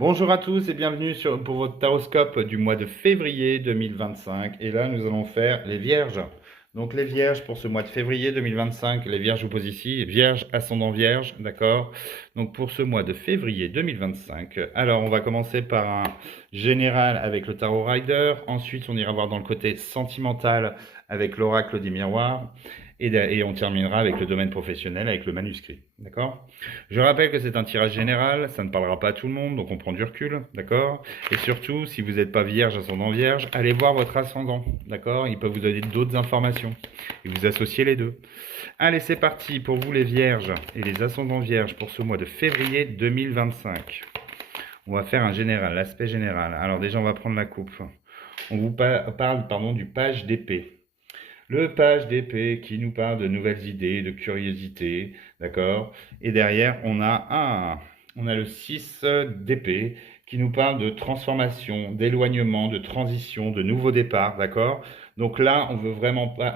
Bonjour à tous et bienvenue pour votre taroscope du mois de février 2025. Et là, nous allons faire les vierges. Donc les vierges pour ce mois de février 2025, les vierges, je vous pose ici, vierge, ascendant vierge, d'accord? Donc pour ce mois de février 2025, alors on va commencer par un général avec le tarot rider. Ensuite, on ira voir dans le côté sentimental avec l'oracle des miroirs. Et on terminera avec le domaine professionnel avec le manuscrit, d'accord? Je rappelle que c'est un tirage général, ça ne parlera pas à tout le monde, donc on prend du recul, d'accord? Et surtout, si vous n'êtes pas vierge, ascendant vierge, allez voir votre ascendant, d'accord? Il peut vous donner d'autres informations et vous associez les deux. Allez, c'est parti pour vous les vierges et les ascendants vierges pour ce mois de février 2025. On va faire un général, l'aspect général. Alors déjà, on va prendre la coupe. On vous parle, pardon, du page d'épée. Le page d'épée qui nous parle de nouvelles idées, de curiosité, d'accord? Et derrière, on a le 6 d'épée qui nous parle de transformation, d'éloignement, de transition, de nouveau départ, d'accord? Donc là, on veut vraiment pas,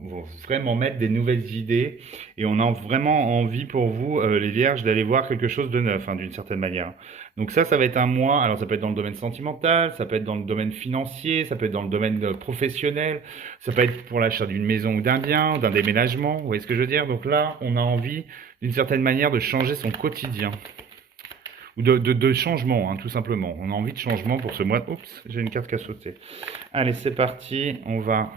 on veut vraiment mettre des nouvelles idées et on a vraiment envie pour vous, les vierges, d'aller voir quelque chose de neuf, hein, d'une certaine manière. Donc ça va être un mois. Alors ça peut être dans le domaine sentimental, ça peut être dans le domaine financier, ça peut être dans le domaine professionnel. Ça peut être pour l'achat d'une maison ou d'un bien, d'un déménagement, vous voyez ce que je veux dire? Donc là, on a envie, d'une certaine manière, de changer son quotidien. Ou de changement, hein, tout simplement. On a envie de changement pour ce mois. Oups, j'ai une carte qui a sauté. Allez, c'est parti. On va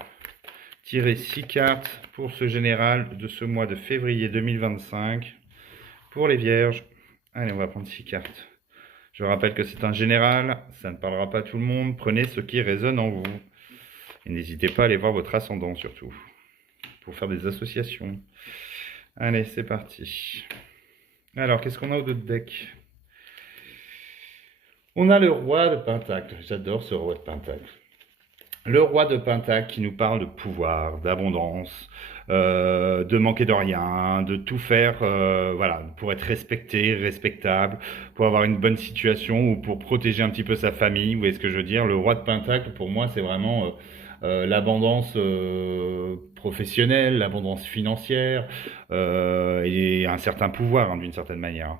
tirer 6 cartes pour ce général de ce mois de février 2025. Pour les vierges. Allez, on va prendre 6 cartes. Je rappelle que c'est un général, ça ne parlera pas à tout le monde. Prenez ce qui résonne en vous. Et n'hésitez pas à aller voir votre ascendant surtout, pour faire des associations. Allez, c'est parti. Alors, qu'est-ce qu'on a au dos de deck? On a le roi de Pentacle. J'adore ce roi de Pentacle. Le roi de Pentacle qui nous parle de pouvoir, d'abondance, de manquer de rien, de tout faire, voilà, pour être respecté, respectable, pour avoir une bonne situation ou pour protéger un petit peu sa famille. Vous voyez ce que je veux dire? Le roi de Pentacle, pour moi, c'est vraiment l'abondance professionnelle, l'abondance financière et un certain pouvoir, hein, d'une certaine manière.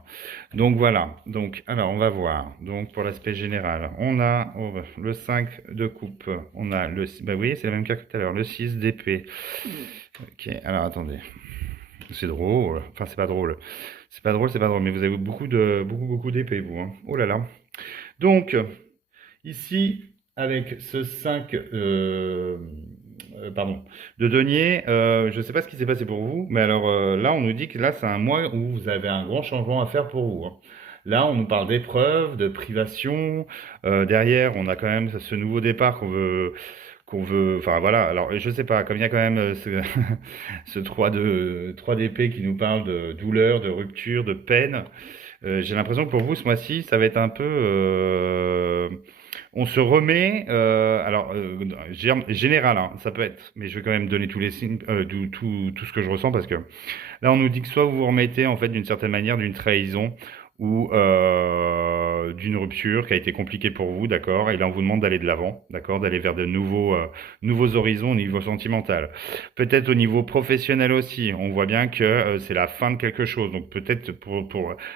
Donc voilà, donc alors on va voir. Donc pour l'aspect général, on a le 5 de coupe, on a le bah oui, c'est la même carte que tout à l'heure, le 6 d'épée. OK, alors attendez. C'est drôle, enfin c'est pas drôle. C'est pas drôle, c'est pas drôle, mais vous avez beaucoup d'épées vous, hein. Oh là là. Donc ici avec ce 5 pardon, de denier, je ne sais pas ce qui s'est passé pour vous, mais alors là, on nous dit que là, c'est un mois où vous avez un grand changement à faire pour vous, hein. Là, on nous parle d'épreuves, de privations. Derrière, on a quand même ce nouveau départ qu'on veut. Enfin voilà. Alors, je sais pas. Comme il y a quand même ce 3 d'épée qui nous parle de douleur, de rupture, de peine. J'ai l'impression que pour vous, ce mois-ci, ça va être un peu. On se remet, alors général, hein, ça peut être, mais je vais quand même donner tous les signes, tout ce que je ressens parce que là on nous dit que soit vous vous remettez en fait d'une certaine manière d'une trahison ou d'une rupture qui a été compliquée pour vous, d'accord? Et là on vous demande d'aller de l'avant, d'accord? D'aller vers de nouveaux horizons au niveau sentimental. Peut-être au niveau professionnel aussi, on voit bien que c'est la fin de quelque chose. Donc peut-être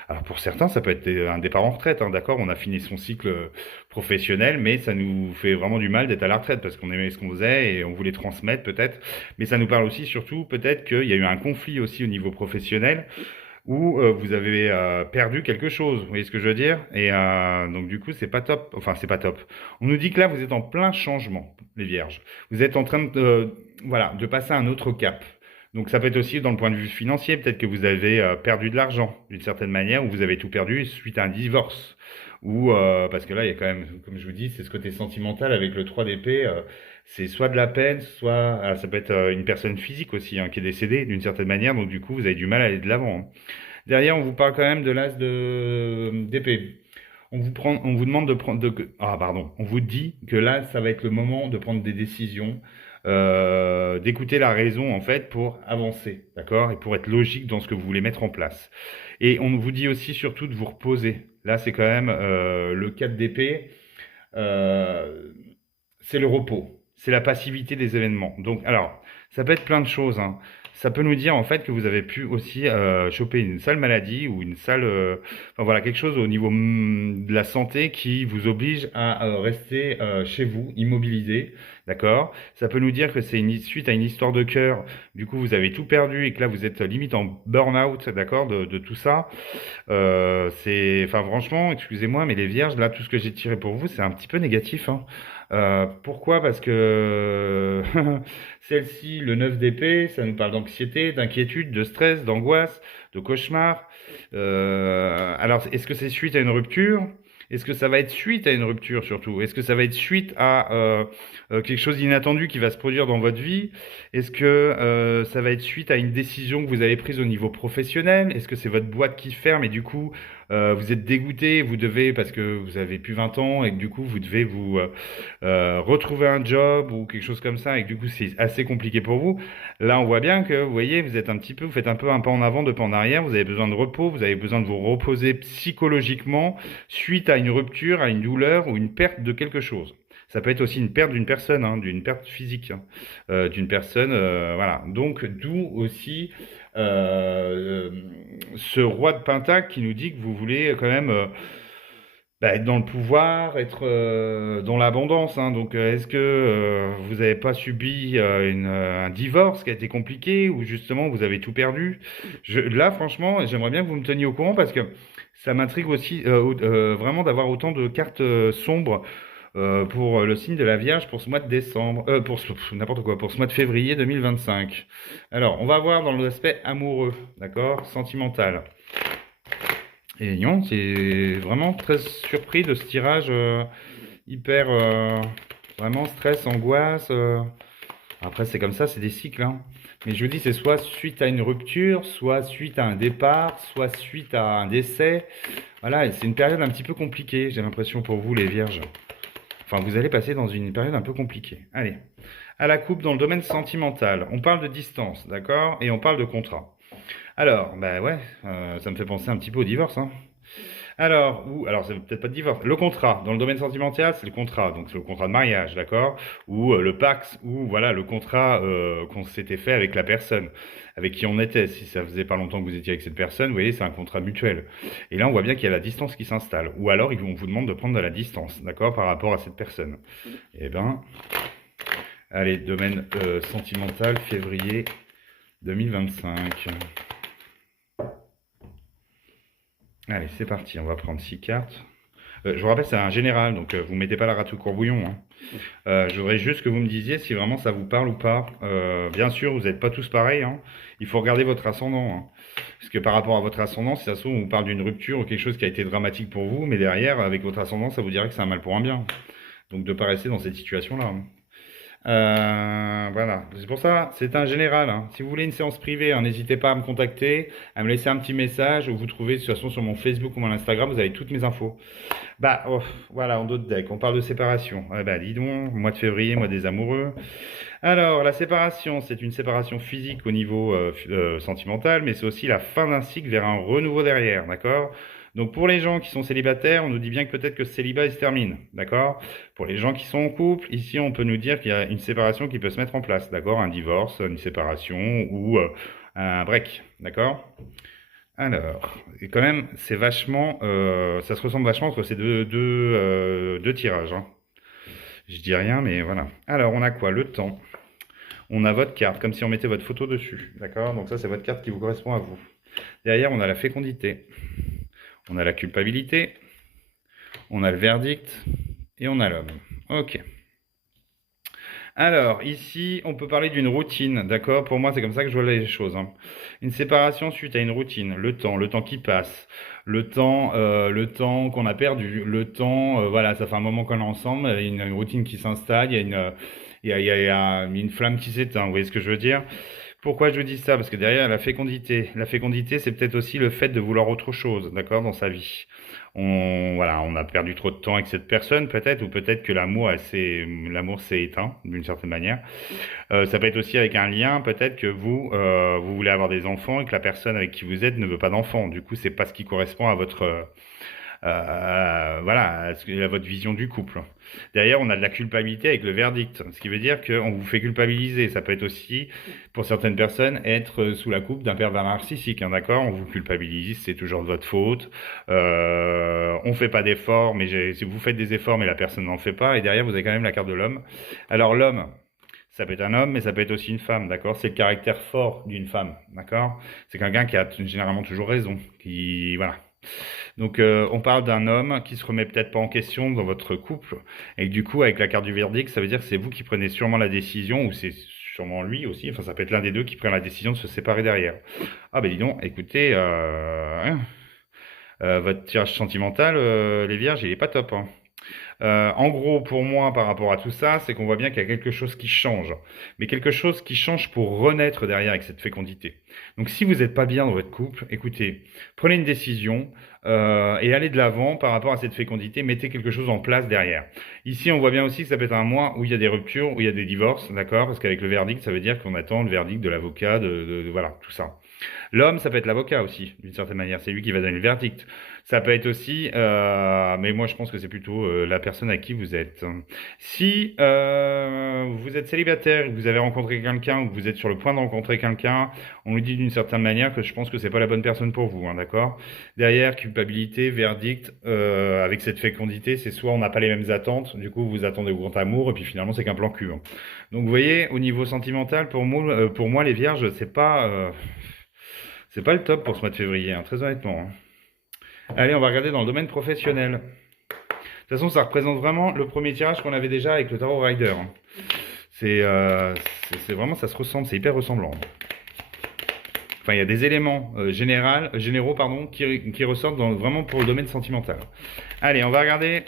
alors pour certains ça peut être un départ en retraite, hein, d'accord? On a fini son cycle professionnel, mais ça nous fait vraiment du mal d'être à la retraite parce qu'on aimait ce qu'on faisait et on voulait transmettre peut-être. Mais ça nous parle aussi surtout peut-être qu'il y a eu un conflit aussi au niveau professionnel où vous avez perdu quelque chose. Vous voyez ce que je veux dire? Et donc du coup, c'est pas top. Enfin, c'est pas top. On nous dit que là, vous êtes en plein changement, les vierges. Vous êtes en train voilà, de passer à un autre cap. Donc ça peut être aussi dans le point de vue financier, peut-être que vous avez perdu de l'argent d'une certaine manière, ou vous avez tout perdu suite à un divorce. Ou parce que là, il y a quand même, comme je vous dis, c'est ce côté sentimental avec le 3 d'épée. C'est soit de la peine, soit ça peut être une personne physique aussi, hein, qui est décédée d'une certaine manière. Donc du coup, vous avez du mal à aller de l'avant, hein. Derrière, on vous parle quand même de l'as d'épée. On vous demande de prendre, ah pardon, on vous dit que là, ça va être le moment de prendre des décisions, d'écouter la raison en fait pour avancer, d'accord, et pour être logique dans ce que vous voulez mettre en place. Et on vous dit aussi surtout de vous reposer. Là, c'est quand même le 4 d'épée. Euh, c'est le repos, c'est la passivité des événements. Donc, alors, ça peut être plein de choses, hein. ça peut nous dire en fait que vous avez pu aussi choper une sale maladie ou une sale, enfin voilà, quelque chose au niveau de la santé qui vous oblige à rester chez vous, immobilisé, d'accord? Ça peut nous dire que c'est une suite à une histoire de cœur. Du coup, vous avez tout perdu et que là, vous êtes limite en burn-out, d'accord, de tout ça. Enfin, franchement, excusez-moi, mais les vierges, là, tout ce que j'ai tiré pour vous, c'est un petit peu négatif, hein. Pourquoi? Parce que celle-ci, le 9 d'épée, ça nous parle d'anxiété, d'inquiétude, de stress, d'angoisse, de cauchemar. Alors, est-ce que c'est suite à une rupture? Est-ce que ça va être suite à une rupture surtout? Est-ce que ça va être suite à quelque chose d'inattendu qui va se produire dans votre vie? Est-ce que ça va être suite à une décision que vous avez prise au niveau professionnel? Est-ce que c'est votre boîte qui ferme et du coup vous êtes dégoûté, vous devez, parce que vous avez plus 20 ans et que du coup vous devez vous retrouver un job ou quelque chose comme ça et que du coup c'est assez compliqué pour vous. Là on voit bien que vous voyez, vous êtes un petit peu, vous faites un peu un pas en avant, deux pas en arrière, vous avez besoin de repos, vous avez besoin de vous reposer psychologiquement suite à une rupture, à une douleur ou une perte de quelque chose. Ça peut être aussi une perte d'une personne, hein, d'une perte physique, hein, d'une personne, voilà. Donc, d'où aussi ce roi de Pentacle qui nous dit que vous voulez quand même être dans le pouvoir, être dans l'abondance, hein. Donc, est-ce que vous n'avez pas subi un divorce qui a été compliqué ou justement vous avez tout perdu? Là, franchement, j'aimerais bien que vous me teniez au courant parce que ça m'intrigue aussi vraiment d'avoir autant de cartes sombres pour le signe de la Vierge pour ce mois de décembre, n'importe quoi, pour ce mois de février 2025. Alors, on va voir dans l'aspect amoureux, d'accord, sentimental. Et non, c'est vraiment très surpris de ce tirage hyper, vraiment stress, angoisse. Après, c'est comme ça, c'est des cycles, hein. Mais je vous dis, c'est soit suite à une rupture, soit suite à un départ, soit suite à un décès. Voilà, et c'est une période un petit peu compliquée, j'ai l'impression pour vous, les Vierges. Enfin, vous allez passer dans une période un peu compliquée. Allez, à la coupe dans le domaine sentimental. On parle de distance, d'accord? Et on parle de contrat. Alors, bah ouais, ça me fait penser un petit peu au divorce, hein. Alors c'est peut-être pas de divorce. Le contrat, dans le domaine sentimental, c'est le contrat. Donc c'est le contrat de mariage, d'accord? Ou le Pax, ou voilà, le contrat qu'on s'était fait avec la personne, avec qui on était. Si ça faisait pas longtemps que vous étiez avec cette personne, vous voyez, c'est un contrat mutuel. Et là, on voit bien qu'il y a la distance qui s'installe. Ou alors, on vous demande de prendre de la distance, d'accord, par rapport à cette personne. Eh ben, allez, domaine sentimental, février 2025. Allez, c'est parti, on va prendre 6 cartes. Je vous rappelle, c'est un général, donc vous mettez pas la rate au courbouillon, hein. Je voudrais juste que vous me disiez si vraiment ça vous parle ou pas. Bien sûr, vous n'êtes pas tous pareils, hein. Il faut regarder votre ascendant, hein. Parce que par rapport à votre ascendant, si ça se trouve, on vous parle d'une rupture ou quelque chose qui a été dramatique pour vous, mais derrière, avec votre ascendant, ça vous dirait que c'est un mal pour un bien. Donc de ne pas rester dans cette situation-là, hein. Voilà, c'est pour ça, c'est un général, hein. Si vous voulez une séance privée, hein, n'hésitez pas à me contacter, à me laisser un petit message, ou vous trouvez de toute façon sur mon Facebook ou mon Instagram, vous avez toutes mes infos. Bah, oh, voilà, en dos de deck, on parle de séparation. Bah, dis donc, mois de février, mois des amoureux. Alors, la séparation, c'est une séparation physique au niveau sentimental, mais c'est aussi la fin d'un cycle vers un renouveau derrière, d'accord? Donc, pour les gens qui sont célibataires, on nous dit bien que peut-être que ce célibat, il se termine, d'accord? Pour les gens qui sont en couple, ici, on peut nous dire qu'il y a une séparation qui peut se mettre en place, d'accord? Un divorce, une séparation ou un break, d'accord? Alors, et quand même, c'est vachement, ça se ressemble vachement entre ces deux tirages, hein. Je dis rien, mais voilà. Alors, on a quoi? Le temps. On a votre carte, comme si on mettait votre photo dessus, d'accord? Donc ça, c'est votre carte qui vous correspond à vous. Derrière, on a la fécondité, on a la culpabilité, on a le verdict et on a l'homme. Ok. Alors, ici, on peut parler d'une routine, d'accord? Pour moi, c'est comme ça que je vois les choses, hein. Une séparation suite à une routine, le temps qui passe, le temps qu'on a perdu, le temps, voilà, ça fait un moment qu'on est ensemble, il y a une routine qui s'installe, il y a une flamme qui s'éteint, vous voyez ce que je veux dire? Pourquoi je vous dis ça? Parce que derrière la fécondité, c'est peut-être aussi le fait de vouloir autre chose, d'accord, dans sa vie. Voilà, on a perdu trop de temps avec cette personne, peut-être, ou peut-être que l'amour s'est éteint d'une certaine manière. Ça peut être aussi avec un lien, peut-être que vous voulez avoir des enfants et que la personne avec qui vous êtes ne veut pas d'enfants. Du coup, c'est pas ce qui correspond voilà, à votre vision du couple. Derrière, on a de la culpabilité avec le verdict, ce qui veut dire qu'on vous fait culpabiliser. Ça peut être aussi, pour certaines personnes, être sous la coupe d'un pervers narcissique, hein, d'accord? On vous culpabilise, c'est toujours de votre faute. On fait pas d'efforts, mais si vous faites des efforts, mais la personne n'en fait pas, et derrière, vous avez quand même la carte de l'homme. Alors l'homme, ça peut être un homme, mais ça peut être aussi une femme, d'accord? C'est le caractère fort d'une femme, d'accord? C'est quelqu'un qui a généralement toujours raison, qui, voilà. Donc, on parle d'un homme qui se remet peut-être pas en question dans votre couple, et que du coup, avec la carte du verdict, ça veut dire que c'est vous qui prenez sûrement la décision, ou c'est sûrement lui aussi, enfin, ça peut être l'un des deux qui prend la décision de se séparer derrière. Ah, ben dis donc, écoutez, votre tirage sentimental, les vierges, il est pas top, hein. En gros, pour moi, par rapport à tout ça, c'est qu'on voit bien qu'il y a quelque chose qui change. Mais quelque chose qui change pour renaître derrière avec cette fécondité. Donc si vous n'êtes pas bien dans votre couple, écoutez, prenez une décision et allez de l'avant par rapport à cette fécondité, mettez quelque chose en place derrière. Ici, on voit bien aussi que ça peut être un mois où il y a des ruptures, où il y a des divorces, d'accord? Parce qu'avec le verdict, ça veut dire qu'on attend le verdict de l'avocat, voilà, tout ça. L'homme, ça peut être l'avocat aussi, d'une certaine manière. C'est lui qui va donner le verdict. Ça peut être aussi, mais moi je pense que c'est plutôt la personne à qui vous êtes. Si vous êtes célibataire, que vous avez rencontré quelqu'un ou que vous êtes sur le point de rencontrer quelqu'un, on lui dit d'une certaine manière que je pense que c'est pas la bonne personne pour vous, hein, d'accord? Derrière, culpabilité, verdict, avec cette fécondité, c'est soit on n'a pas les mêmes attentes, du coup vous attendez au grand amour, et puis finalement c'est qu'un plan cul, hein. Donc vous voyez, au niveau sentimental, pour moi les vierges, c'est pas le top pour ce mois de février, hein, très honnêtement, hein. Allez, on va regarder dans le domaine professionnel. De toute façon, ça représente vraiment le premier tirage qu'on avait déjà avec le Tarot Rider, hein. C'est vraiment, ça se ressemble, c'est hyper ressemblant. Enfin, il y a des éléments généraux pardon, qui ressortent vraiment pour le domaine sentimental. Allez, on va regarder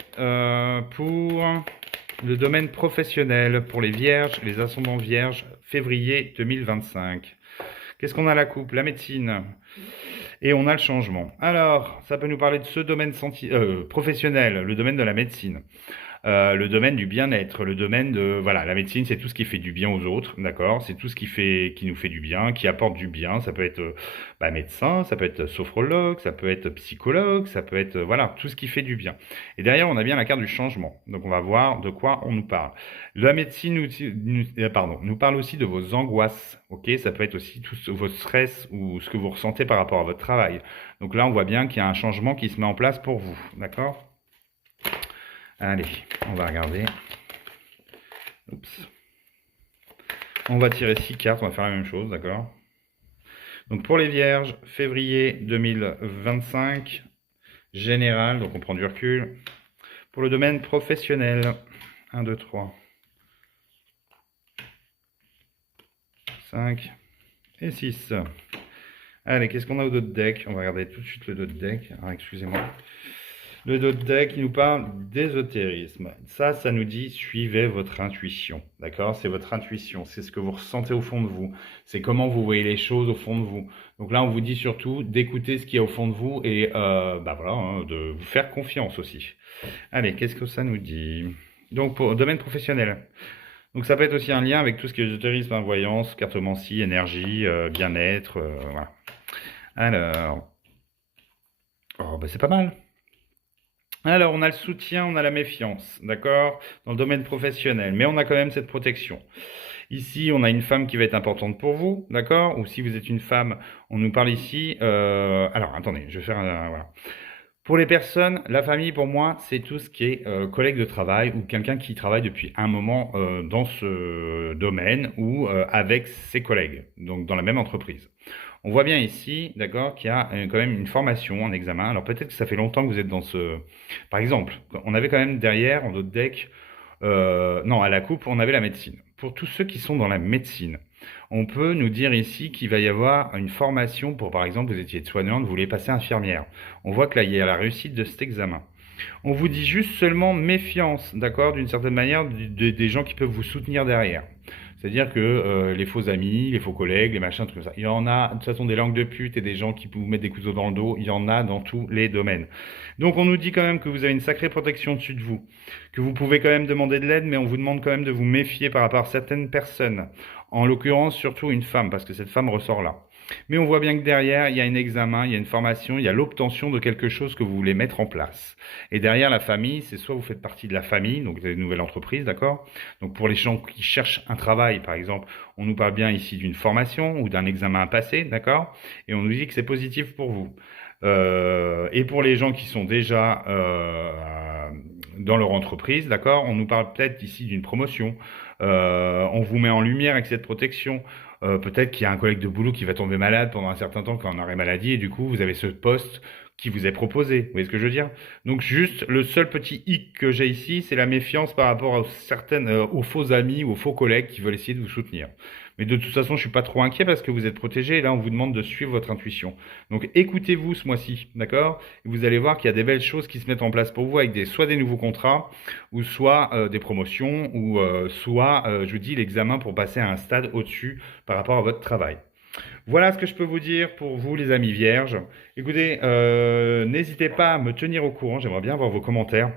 pour le domaine professionnel, pour les vierges, les ascendants vierges, février 2025. Qu'est-ce qu'on a à la coupe? La médecine. Et on a le changement. Alors, ça peut nous parler de ce domaine professionnel, le domaine de la médecine. Le domaine du bien-être, le domaine de, voilà, la médecine, c'est tout ce qui fait du bien aux autres, d'accord? C'est tout ce qui nous fait du bien, qui apporte du bien. Ça peut être médecin, ça peut être sophrologue, ça peut être psychologue, ça peut être, voilà, tout ce qui fait du bien. Et derrière, on a bien la carte du changement. Donc, on va voir de quoi on nous parle. La médecine nous parle aussi de vos angoisses, ok? Ça peut être aussi tout vos stress ou ce que vous ressentez par rapport à votre travail. Donc là, on voit bien qu'il y a un changement qui se met en place pour vous, d'accord? Allez, on va regarder. Oups. On va tirer 6 cartes, on va faire la même chose, d'accord? Donc pour les vierges, février 2025, général, donc on prend du recul. Pour le domaine professionnel, 1, 2, 3, 5 et 6. Allez, qu'est-ce qu'on a au dos de deck? On va regarder tout de suite le dos de deck. Alors, excusez-moi. Le dos de deck, il nous parle d'ésotérisme. Ça nous dit suivez votre intuition. D'accord? C'est votre intuition. C'est ce que vous ressentez au fond de vous. C'est comment vous voyez les choses au fond de vous. Donc là, on vous dit surtout d'écouter ce qu'il y a au fond de vous et voilà, hein, de vous faire confiance aussi. Allez, qu'est-ce que ça nous dit? Donc, pour le domaine professionnel. Donc, ça peut être aussi un lien avec tout ce qui est ésotérisme, voyance, cartomancie, énergie, bien-être. Voilà. Alors, c'est pas mal. Alors, on a le soutien, on a la méfiance, d'accord, dans le domaine professionnel, mais on a quand même cette protection. Ici, on a une femme qui va être importante pour vous, d'accord, ou si vous êtes une femme, on nous parle ici. Alors, attendez, je vais faire voilà. Pour les personnes, la famille, pour moi, c'est tout ce qui est collègue de travail ou quelqu'un qui travaille depuis un moment dans ce domaine ou avec ses collègues, donc dans la même entreprise. On voit bien ici, d'accord, qu'il y a quand même une formation, un examen. Alors peut-être que ça fait longtemps que vous êtes dans ce... Par exemple, on avait quand même derrière, en d'autres decks, non, à la coupe, on avait la médecine. Pour tous ceux qui sont dans la médecine, on peut nous dire ici qu'il va y avoir une formation pour, par exemple, vous étiez soignante, vous voulez passer infirmière. On voit que là, il y a la réussite de cet examen. On vous dit juste seulement méfiance, d'accord, d'une certaine manière, des gens qui peuvent vous soutenir derrière. C'est-à-dire que les faux amis, les faux collègues, les machins, trucs comme ça, il y en a, de toute façon, des langues de pute et des gens qui vous mettent des couteaux dans le dos, il y en a dans tous les domaines. Donc on nous dit quand même que vous avez une sacrée protection au-dessus de vous, que vous pouvez quand même demander de l'aide, mais on vous demande quand même de vous méfier par rapport à certaines personnes. En l'occurrence, surtout une femme, parce que cette femme ressort là. Mais on voit bien que derrière, il y a un examen, il y a une formation, il y a l'obtention de quelque chose que vous voulez mettre en place. Et derrière la famille, c'est soit vous faites partie de la famille, donc vous avez une nouvelle entreprise, d'accord? Donc pour les gens qui cherchent un travail, par exemple, on nous parle bien ici d'une formation ou d'un examen à passer, d'accord? Et on nous dit que c'est positif pour vous. Et pour les gens qui sont déjà dans leur entreprise, d'accord? On nous parle peut-être ici d'une promotion. On vous met en lumière avec cette protection. Peut-être qu'il y a un collègue de boulot qui va tomber malade pendant un certain temps quand on arrêt maladie et du coup vous avez ce poste qui vous est proposé. Vous voyez ce que je veux dire? Donc juste le seul petit hic que j'ai ici, c'est la méfiance par rapport à certaines, aux faux amis ou aux faux collègues qui veulent essayer de vous soutenir. Mais de toute façon, je suis pas trop inquiet parce que vous êtes protégé et là on vous demande de suivre votre intuition. Donc écoutez-vous ce mois-ci, d'accord? Et vous allez voir qu'il y a des belles choses qui se mettent en place pour vous avec soit des nouveaux contrats ou soit des promotions ou soit, je vous dis, l'examen pour passer à un stade au-dessus par rapport à votre travail. Voilà ce que je peux vous dire pour vous, les amis vierges. Écoutez, n'hésitez pas à me tenir au courant. J'aimerais bien avoir vos commentaires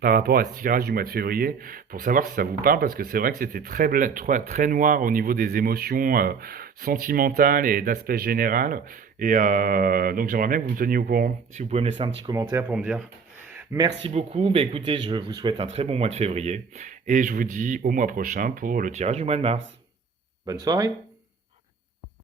par rapport à ce tirage du mois de février pour savoir si ça vous parle parce que c'est vrai que c'était très noir au niveau des émotions sentimentales et d'aspect général. Et donc j'aimerais bien que vous me teniez au courant. Si vous pouvez me laisser un petit commentaire pour me dire. Merci beaucoup. Ben, écoutez, je vous souhaite un très bon mois de février et je vous dis au mois prochain pour le tirage du mois de mars. Bonne soirée.